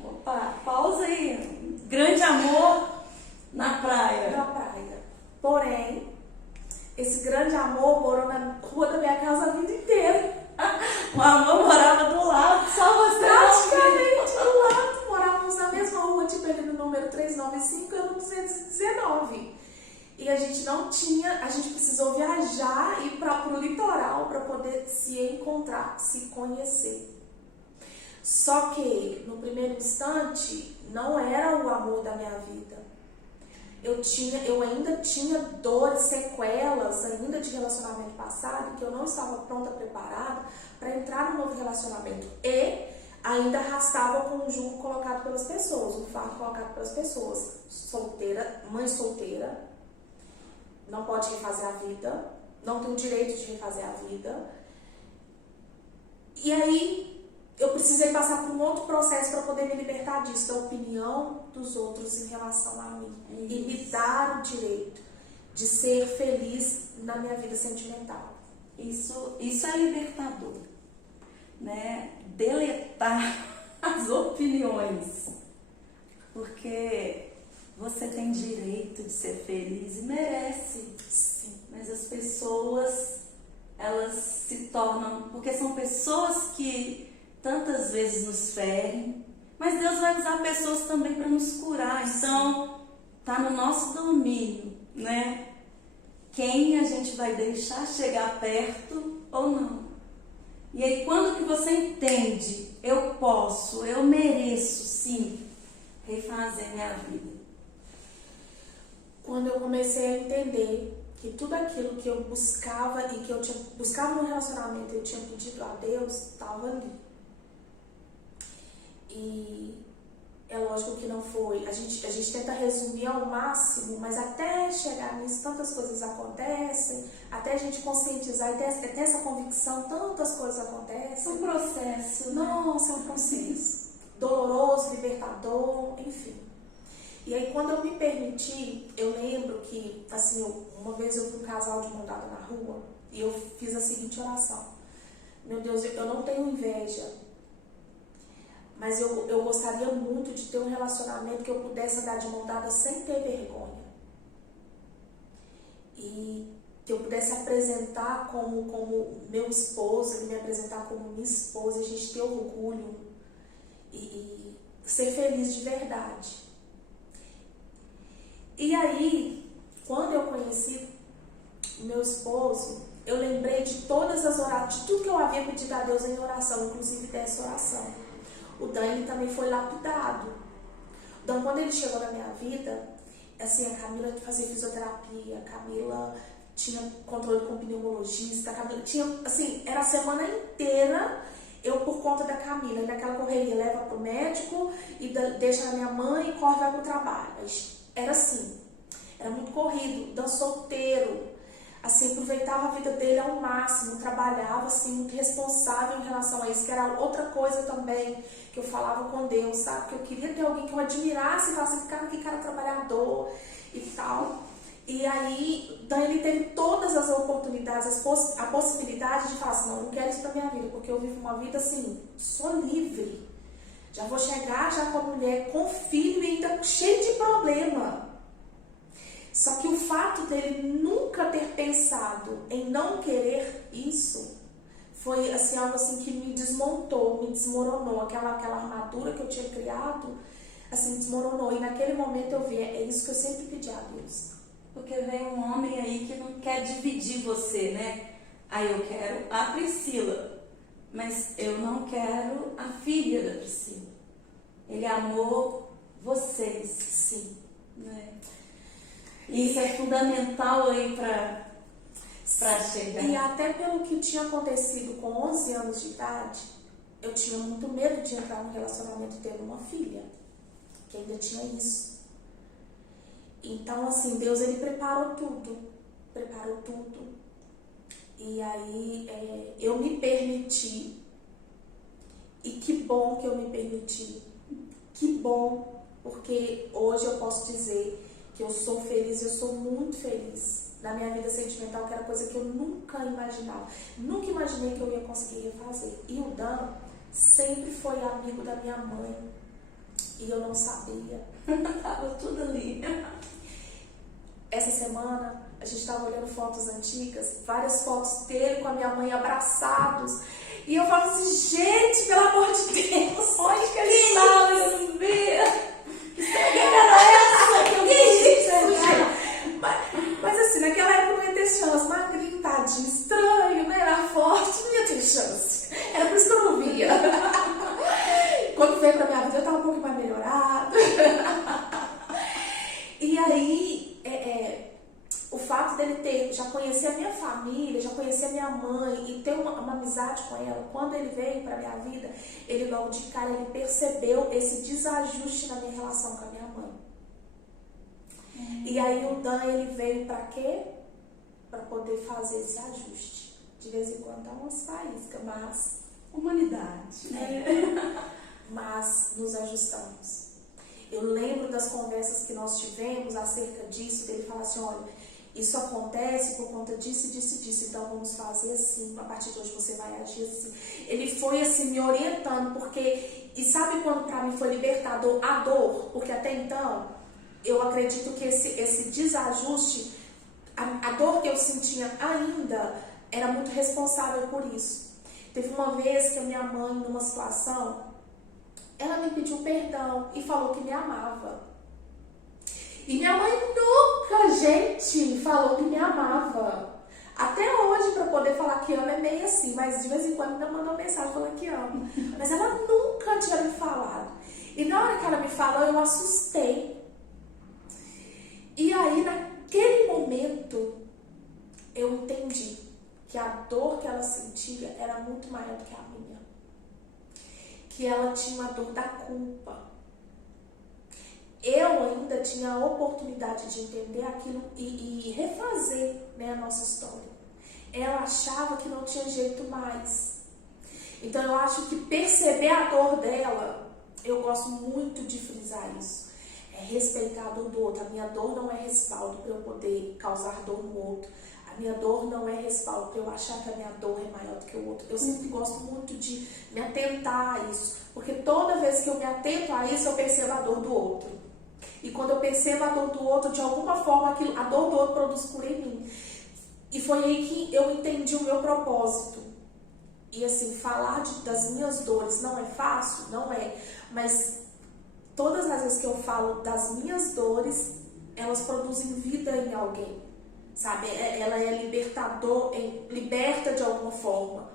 Opa, pausa aí. Grande amor na praia. Na praia. Porém, esse grande amor morou na rua da minha casa a vida inteira. O amor morava do lado, só você. Praticamente do lado. Morávamos na mesma rua, tipo, ele no número 395 e eu no 219. E a gente não tinha, a gente precisou viajar e ir para o litoral para poder se encontrar, se conhecer. Só que no primeiro instante não era o amor da minha vida. Eu ainda tinha dores, sequelas ainda de relacionamento passado, que eu não estava pronta, preparada para entrar no novo relacionamento. E ainda arrastava com o jugo colocado pelas pessoas, o fardo colocado pelas pessoas. Solteira, mãe solteira, não pode refazer a vida, não tem o direito de refazer a vida. E aí eu precisei passar por um outro processo para poder me libertar disso, da opinião dos outros em relação a mim. Isso. E me dar o direito de ser feliz na minha vida sentimental. Isso é libertador, né? Deletar as opiniões, porque você tem direito de ser feliz e merece. Sim. Mas as pessoas, elas se tornam, porque são pessoas que tantas vezes nos ferem, mas Deus vai usar pessoas também para nos curar. Então, tá no nosso domínio, né? Quem a gente vai deixar chegar perto ou não. E aí, quando que você entende, eu posso, eu mereço, sim, refazer minha vida? Quando eu comecei a entender que tudo aquilo que eu buscava e que eu buscava no relacionamento, eu tinha pedido a Deus, estava ali. E é lógico que não foi, a gente tenta resumir ao máximo, mas até chegar nisso, tantas coisas acontecem, até a gente conscientizar e ter essa convicção, tantas coisas acontecem. É um processo. Nossa, é um processo doloroso, libertador, enfim. E aí quando eu me permiti, eu lembro que, assim, uma vez eu vi um casal de mão dada na rua e eu fiz a seguinte oração: meu Deus, eu não tenho inveja, mas eu gostaria muito de ter um relacionamento que eu pudesse andar de mão dada sem ter vergonha. E que eu pudesse apresentar como meu esposo, ele me apresentar como minha esposa, a gente ter orgulho e ser feliz de verdade. E aí, quando eu conheci meu esposo, eu lembrei de todas as orações, de tudo que eu havia pedido a Deus em oração, inclusive dessa oração. O Dan também foi lapidado. O Dan, quando ele chegou na minha vida, assim, a Camila fazia fisioterapia, a Camila tinha controle com pneumologista, a Camila tinha, assim, era a semana inteira eu por conta da Camila, e naquela correria leva pro médico e deixa na minha mãe e corre e vai pro trabalho. Era assim, era muito corrido, Dan solteiro, assim, aproveitava a vida dele ao máximo, trabalhava, assim, muito responsável em relação a isso, que era outra coisa também que eu falava com Deus, sabe? Que eu queria ter alguém que eu admirasse e falasse, cara, que cara trabalhador e tal. E aí, Dan, ele teve todas as oportunidades, a possibilidade de falar assim, não quero isso pra minha vida, porque eu vivo uma vida assim, sou livre. Já vou chegar já com a mulher, com filho e ainda cheio de problema. Só que o fato dele nunca ter pensado em não querer isso foi assim, algo assim que me desmontou, me desmoronou. Aquela armadura que eu tinha criado, assim, desmoronou. E naquele momento eu vi, é isso que eu sempre pedi a Deus. Porque vem um homem aí que não quer dividir você, né? Aí eu quero a Priscila, mas eu não quero a filha da Priscila. Ele amou vocês, sim, né? Isso é fundamental aí para chegar. E até pelo que tinha acontecido com 11 anos de idade, eu tinha muito medo de entrar no relacionamento e ter uma filha, que ainda tinha isso. Então, assim, Deus, ele preparou tudo. E aí, eu me permiti. E que bom que eu me permiti. Que bom, porque hoje eu posso dizer que eu sou feliz, eu sou muito feliz na minha vida sentimental, que era coisa que eu nunca imaginava. Nunca imaginei que eu ia conseguir refazer. E o Dan sempre foi amigo da minha mãe. E eu não sabia. Tava tudo ali. Essa semana, a gente estava olhando fotos antigas, várias fotos dele com a minha mãe abraçados. E eu falo assim, gente, pelo amor de Deus, onde que ele estava? Eu não via. Que cegueira era essa? Que eu isso, gente? Mas assim, naquela época não ia ter chance. Magrinho, tadinho, estranho, né? Era forte, não ia ter chance. Era por isso que eu não via. Quando veio pra minha vida, eu tava um pouco mais melhorada. E aí, o fato dele já conhecer a minha família, já conhecer a minha mãe e ter uma amizade com ela, quando ele veio pra minha vida, ele logo de cara, ele percebeu esse desajuste na minha relação com a minha mãe. E aí o Dan, ele veio pra quê? Pra poder fazer esse ajuste. De vez em quando dá umas faíscas, mas... Humanidade. Mas nos ajustamos. Eu lembro das conversas que nós tivemos acerca disso, dele falar assim, olha, isso acontece por conta disso, disso, disso, então vamos fazer assim, a partir de hoje você vai agir assim. Ele foi assim me orientando, porque, e sabe quando pra mim foi libertador a dor? Porque até então, eu acredito que esse desajuste, a dor que eu sentia ainda, era muito responsável por isso. Teve uma vez que a minha mãe, numa situação, ela me pediu perdão e falou que me amava. E minha mãe nunca, gente, falou que me amava. Até hoje, para poder falar que ama, é meio assim, mas de vez em quando ainda mandou mensagem falando que ama. Mas ela nunca tinha me falado. E na hora que ela me falou, eu assustei. E aí, naquele momento, eu entendi que a dor que ela sentia era muito maior do que a minha. Que ela tinha uma dor da culpa. Eu ainda tinha a oportunidade de entender aquilo e refazer, né, a nossa história. Ela achava que não tinha jeito mais. Então eu acho que perceber a dor dela, eu gosto muito de frisar isso. É respeitar a dor do outro. A minha dor não é respaldo para eu poder causar dor no outro. A minha dor não é respaldo para eu achar que a minha dor é maior do que o outro. Eu sempre gosto muito de me atentar a isso. Porque toda vez que eu me atento a isso, eu percebo a dor do outro. E quando eu percebo a dor do outro, de alguma forma, a dor do outro produz cura em mim. E foi aí que eu entendi o meu propósito. E assim, falar das minhas dores não é fácil? Não é. Mas todas as vezes que eu falo das minhas dores, elas produzem vida em alguém. Sabe? Ela é liberta de alguma forma.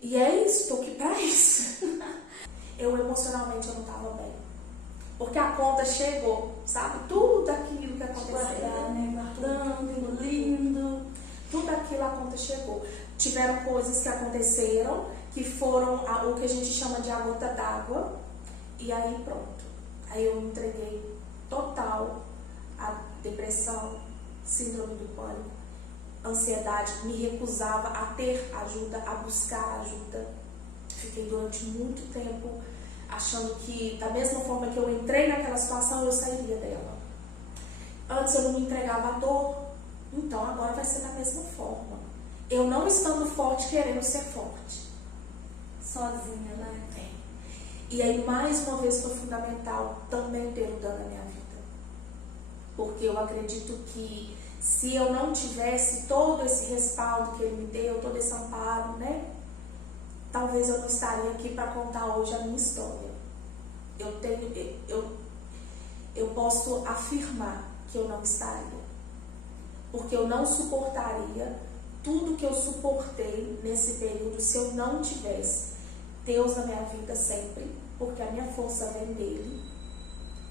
E é isso, estou aqui para isso. Eu emocionalmente eu não estava bem. Porque a conta chegou, sabe? Tudo aquilo que aconteceu. Guardar, né? Guardando, engolindo. Tudo aquilo a conta chegou. Tiveram coisas que aconteceram, que foram o que a gente chama de a gota d'água. E aí pronto. Aí eu me entreguei total à depressão, síndrome do pânico, ansiedade, me recusava a ter ajuda, a buscar ajuda. Fiquei durante muito tempo achando que, da mesma forma que eu entrei naquela situação, eu sairia dela. Antes eu não me entregava à dor, então agora vai ser da mesma forma. Eu não estando forte, querendo ser forte. Sozinha, né? E aí, mais uma vez, foi fundamental também ter o Dan na minha vida. Porque eu acredito que se eu não tivesse todo esse respaldo que ele me deu, todo esse amparo, né? Talvez eu não estaria aqui para contar hoje a minha história. Eu posso afirmar que eu não estaria. Porque eu não suportaria tudo que eu suportei nesse período se eu não tivesse Deus na minha vida sempre, porque a minha força vem dele.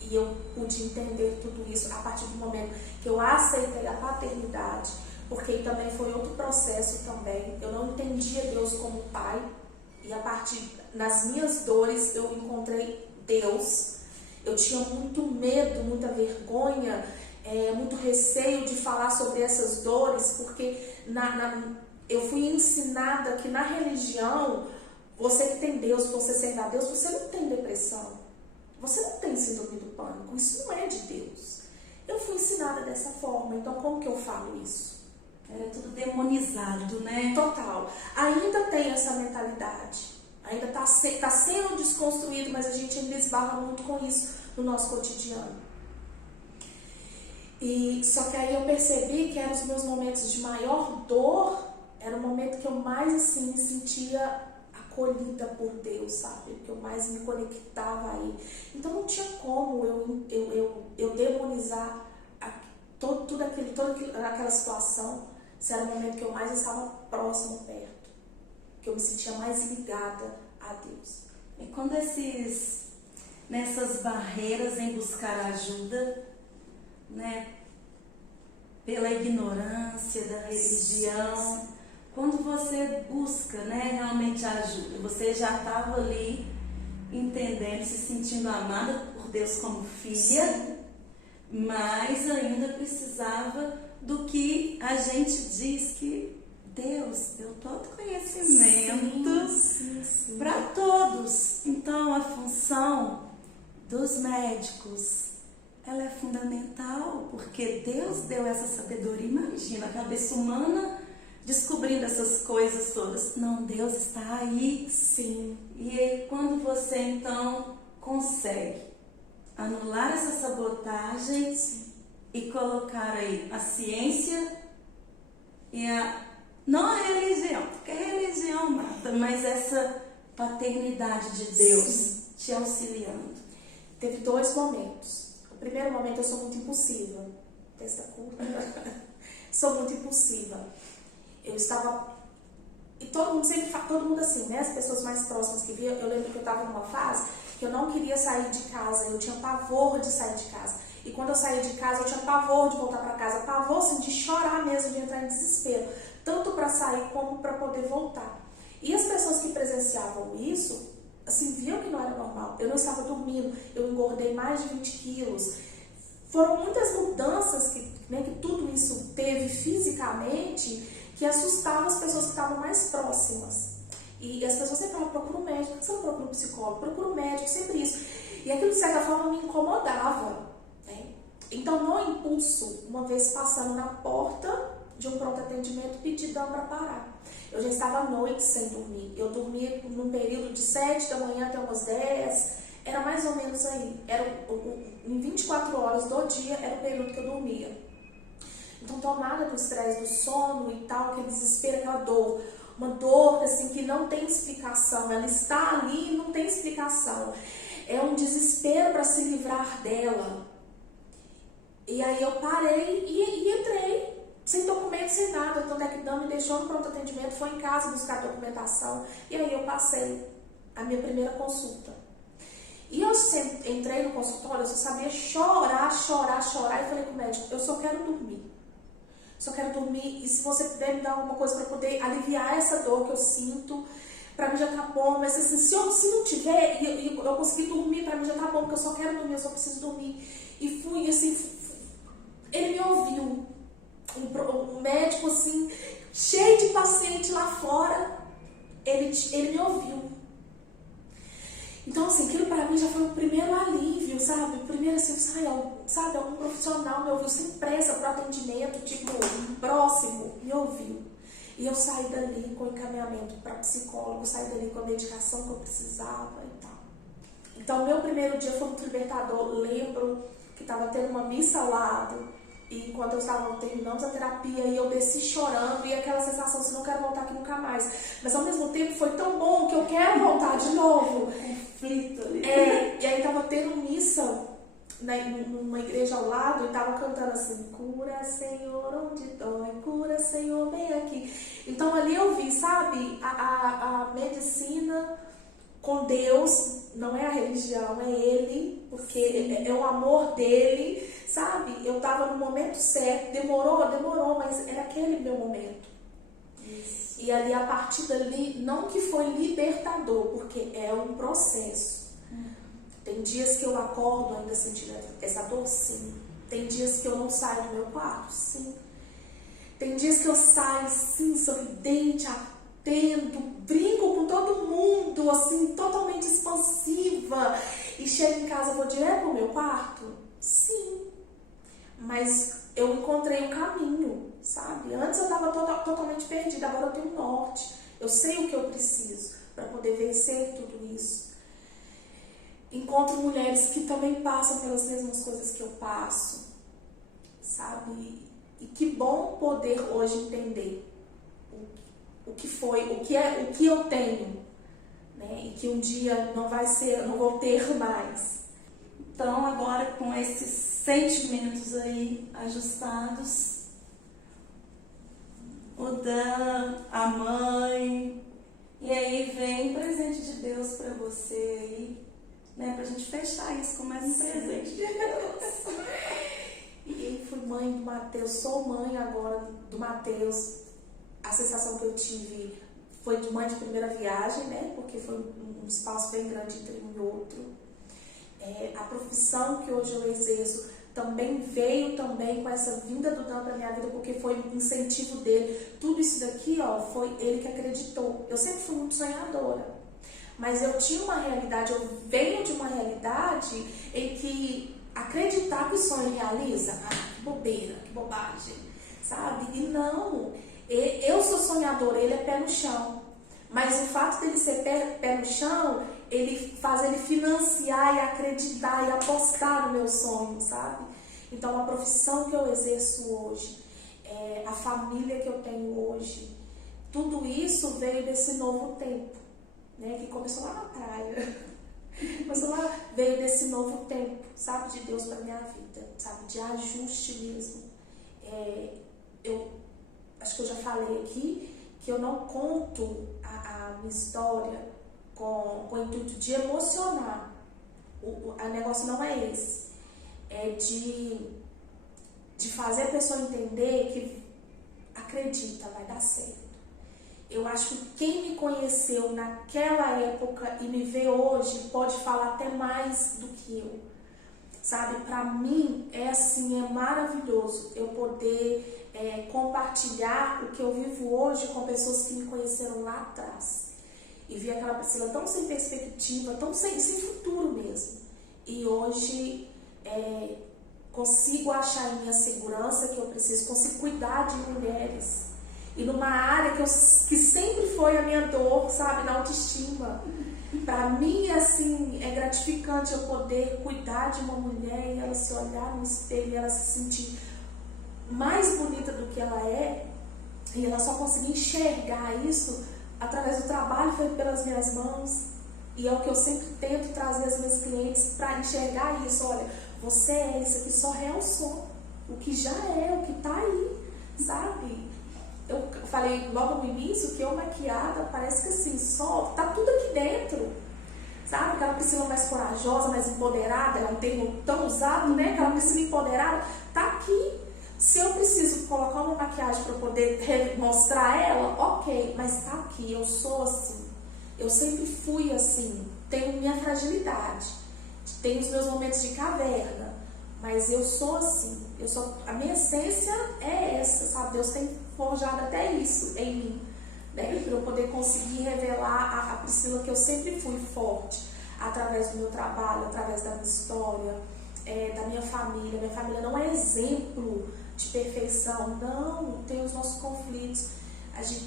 E eu pude entender tudo isso a partir do momento que eu aceitei a paternidade, porque também foi outro processo também. Eu não entendia Deus como pai, e a partir das minhas dores eu encontrei Deus. Eu tinha muito medo, muita vergonha, muito receio de falar sobre essas dores, porque eu fui ensinada que na religião, você que tem Deus, você serve a Deus, você não tem depressão. Você não tem síndrome do pânico, isso não é de Deus. Eu fui ensinada dessa forma, então como que eu falo isso? É tudo demonizado, né? Total. Ainda tem essa mentalidade, ainda está sendo desconstruído, mas a gente ainda esbarra muito com isso no nosso cotidiano. E só que aí eu percebi que eram os meus momentos de maior dor, era o momento que eu mais assim me sentia acolhida por Deus, sabe? Que eu mais me conectava a Ele. Então não tinha como eu demonizar toda aquela situação, se era o momento que eu mais estava próximo, perto, que eu me sentia mais ligada a Deus. E quando nessas barreiras em buscar ajuda, né, pela ignorância da religião, quando você busca, né, realmente ajuda, você já estava ali entendendo, se sentindo amada por Deus como filha, mas ainda precisava do que a gente diz que Deus deu todo conhecimento para todos. Então a função dos médicos, ela é fundamental, porque Deus deu essa sabedoria. Imagina a cabeça humana descobrindo essas coisas todas. Não, Deus está aí. Sim. E aí, quando você então consegue anular essa sabotagem e colocar aí a ciência e não a religião, porque a religião mata, mas essa paternidade de Deus te auxiliando. Teve 2 momentos. O primeiro momento, eu sou muito impulsiva. Testa curta. Sou muito impulsiva. Eu estava... E todo mundo assim, né? As pessoas mais próximas que viam, eu lembro que eu estava numa fase que eu não queria sair de casa, eu tinha pavor de sair de casa. E quando eu saía de casa, eu tinha pavor de voltar para casa, pavor assim, de chorar mesmo, de entrar em desespero, tanto para sair como para poder voltar. E as pessoas que presenciavam isso, assim, viam que não era normal. Eu não estava dormindo, eu engordei mais de 20 quilos. Foram muitas mudanças que tudo isso teve fisicamente, que assustavam as pessoas que estavam mais próximas. E as pessoas sempre falavam, procura um médico, por que você não procura um psicólogo? Procura um médico, sempre isso. E aquilo, de certa forma, me incomodava, né? Então, no impulso, uma vez passando na porta de um pronto atendimento, pedi para parar. Eu já estava à noite sem dormir. Eu dormia num período de 7 da manhã até umas 10. Era mais ou menos aí. Em 24 horas do dia era o período que eu dormia. Então, tomada do estresse, do sono e tal, aquele desespero, aquela dor. Uma dor assim, que não tem explicação. Ela está ali e não tem explicação. É um desespero para se livrar dela. E aí eu parei e entrei. Sem documento, sem nada. Tanto é que Dan me deixou no pronto atendimento, foi em casa buscar documentação. E aí eu passei a minha primeira consulta. E eu entrei no consultório, eu só sabia chorar. E falei com o médico, eu só quero dormir. Só quero dormir. E se você puder me dar alguma coisa para poder aliviar essa dor que eu sinto, para mim já tá bom. Mas assim, se não tiver, e eu conseguir dormir, para mim já tá bom, porque eu só quero dormir, eu só preciso dormir. E fui assim, ele me ouviu. Um médico assim, cheio de paciente lá fora, ele me ouviu. Então assim, aquilo para mim já foi o primeiro alívio, sabe? O primeiro assim, sabe, algum profissional me ouviu sem pressa para atendimento, tipo, próximo, me ouviu. E eu saí dali com encaminhamento para psicólogo, saí dali com a medicação que eu precisava e tal. Então, meu primeiro dia foi muito libertador. Lembro que estava tendo uma missa ao lado. E enquanto eu estava terminando a terapia, e eu desci chorando, e aquela sensação de não quero voltar aqui nunca mais. Mas ao mesmo tempo foi tão bom que eu quero voltar de novo. Conflito ali. E aí estava tendo missa numa igreja ao lado, e estava cantando assim, cura Senhor onde dói, cura Senhor vem aqui. Então ali eu vi, sabe, a medicina com Deus, não é a religião, é Ele, porque é o amor dele, sabe? Eu estava no momento certo, demorou, mas era aquele meu momento. Isso. E ali, a partir dali, não que foi libertador, porque é um processo. Tem dias que eu acordo ainda sentindo essa dor, sim. Tem dias que eu não saio do meu quarto, sim. Tem dias que eu saio, assim, sorridente, atento, brinco com todo mundo, assim, totalmente expansiva. E chego em casa, vou direto pro meu quarto? Sim. Mas eu encontrei um caminho, sabe? Antes eu estava totalmente perdida, agora eu tenho um norte. Eu sei o que eu preciso para poder vencer tudo isso. Encontro mulheres que também passam pelas mesmas coisas que eu passo, sabe? E que bom poder hoje entender o que foi, o que eu tenho, né? E que um dia não vou ter mais. Então, agora com esses sentimentos aí ajustados, o Dan, a mãe, e aí vem presente de Deus para você aí, né? Pra gente fechar isso com mais um presente de Deus. E fui mãe do Mateus, sou mãe agora do Mateus. A sensação que eu tive foi de mãe de primeira viagem, né? Porque foi um espaço bem grande entre um e outro. A profissão que hoje eu exerço também veio também com essa vinda do Dan para minha vida, porque foi um incentivo dele. Tudo isso daqui, ó, foi ele que acreditou. Eu sempre fui muito sonhadora, mas eu tinha uma realidade, eu venho de uma realidade em que acreditar que o sonho realiza, que bobeira, que bobagem, sabe? E não, eu sou sonhadora, ele é pé no chão. Mas o fato dele ser pé no chão, ele faz ele financiar e acreditar e apostar no meu sonho, sabe? Então, a profissão que eu exerço hoje, a família que eu tenho hoje, tudo isso veio desse novo tempo, né? Que começou lá na praia. Veio desse novo tempo, sabe? De Deus para minha vida, sabe? De ajuste mesmo. Eu acho que eu já falei aqui que eu não conto a minha história com o intuito de emocionar. O negócio não é esse. É de fazer a pessoa entender que acredita, vai dar certo. Eu acho que quem me conheceu naquela época e me vê hoje pode falar até mais do que eu. Sabe, para mim é assim, é maravilhoso eu poder compartilhar o que eu vivo hoje com pessoas que me conheceram lá atrás. E vi aquela Priscila tão sem perspectiva, tão sem futuro mesmo. E hoje consigo achar em minha segurança que eu preciso, consigo cuidar de mulheres. E numa área que sempre foi a minha dor, sabe, na autoestima. Para mim, assim, é gratificante eu poder cuidar de uma mulher e ela se olhar no espelho e ela se sentir mais bonita do que ela é. E ela só conseguir enxergar isso através do trabalho feito pelas minhas mãos. E é o que eu sempre tento trazer aos meus clientes para enxergar isso. Olha, você é isso aqui, só realçou o que já é, o que tá aí, sabe? Eu falei logo no início que eu maquiada parece que assim, só tá tudo aqui dentro, sabe? Aquela Priscila mais corajosa, mais empoderada, é um termo tão usado, né? Aquela Priscila empoderada, tá aqui. Se eu preciso colocar uma maquiagem para poder mostrar ela, ok, mas tá aqui, eu sou assim. Eu sempre fui assim, tenho minha fragilidade, tenho os meus momentos de caverna, mas eu sou assim. A minha essência é essa, sabe? Deus tem forjado até isso em mim, né? Para eu poder conseguir revelar a Priscila que eu sempre fui forte, através do meu trabalho, através da minha história, da minha família. Minha família não é exemplo de perfeição, não, tem os nossos conflitos,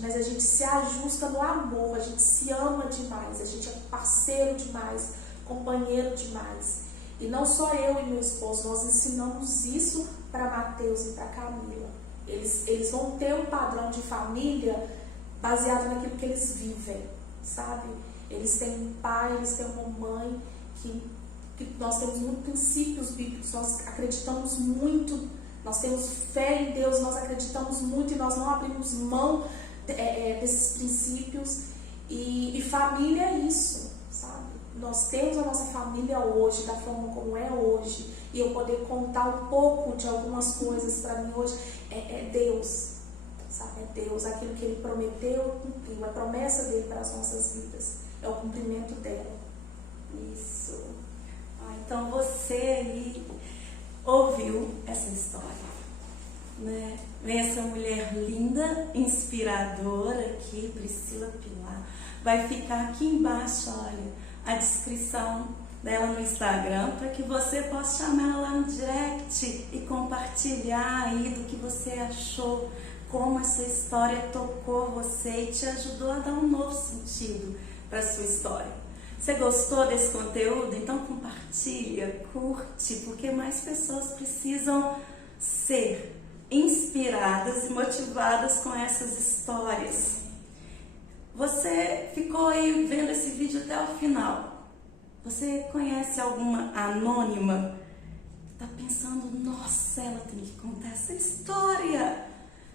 mas a gente se ajusta no amor, a gente se ama demais, a gente é parceiro demais, companheiro demais. E não só eu e meu esposo, nós ensinamos isso para Mateus e para Camila. Eles vão ter um padrão de família baseado naquilo que eles vivem, sabe? Eles têm um pai, eles têm uma mãe, que nós temos muitos princípios bíblicos, nós acreditamos muito, nós temos fé em Deus, nós acreditamos muito e nós não abrimos mão desses princípios. E família é isso, sabe? Nós temos a nossa família hoje, da forma como é hoje, e eu poder contar um pouco de algumas coisas para mim hoje, é Deus, sabe? É Deus, aquilo que Ele prometeu, cumpriu, a promessa dele para as nossas vidas, é o cumprimento dela. Isso. Então você aí ouviu essa história, né? Vem essa mulher linda, inspiradora aqui, Priscila Pilar. Vai ficar aqui embaixo, olha, a descrição dela no Instagram, para que você possa chamar ela lá no direct e compartilhar aí do que você achou, como essa história tocou você e te ajudou a dar um novo sentido para a sua história. Você gostou desse conteúdo? Então compartilha, curte, porque mais pessoas precisam ser inspiradas e motivadas com essas histórias. Você ficou aí vendo esse vídeo até o final. Você conhece alguma anônima? Tá pensando, nossa, ela tem que contar essa história.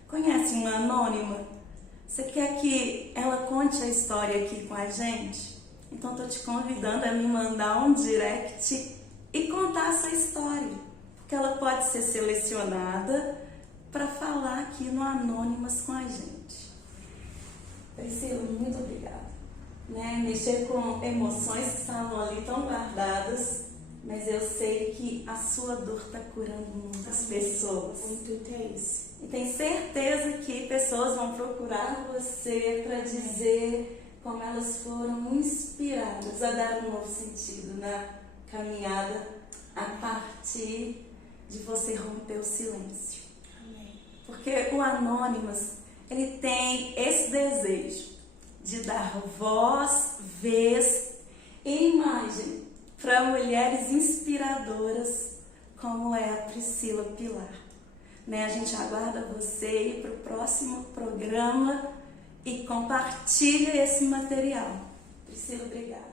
Conhece uma anônima? Você quer que ela conte a história aqui com a gente? Então tô te convidando a me mandar um direct e contar essa história. Porque ela pode ser selecionada para falar aqui no Anônimas com a gente. Priscila, muito obrigada. Mexer com emoções que estavam ali tão guardadas, mas eu sei que a sua dor está curando muitas pessoas. Muito intenso. E tenho certeza que pessoas vão procurar você para dizer como elas foram inspiradas a dar um novo sentido na caminhada a partir de você romper o silêncio. Amém. Porque o Anônimas, ele tem esse desejo de dar voz, vez e imagem para mulheres inspiradoras como é a Priscila Pilar. A gente aguarda você ir para o próximo programa e compartilha esse material. Priscila, obrigada.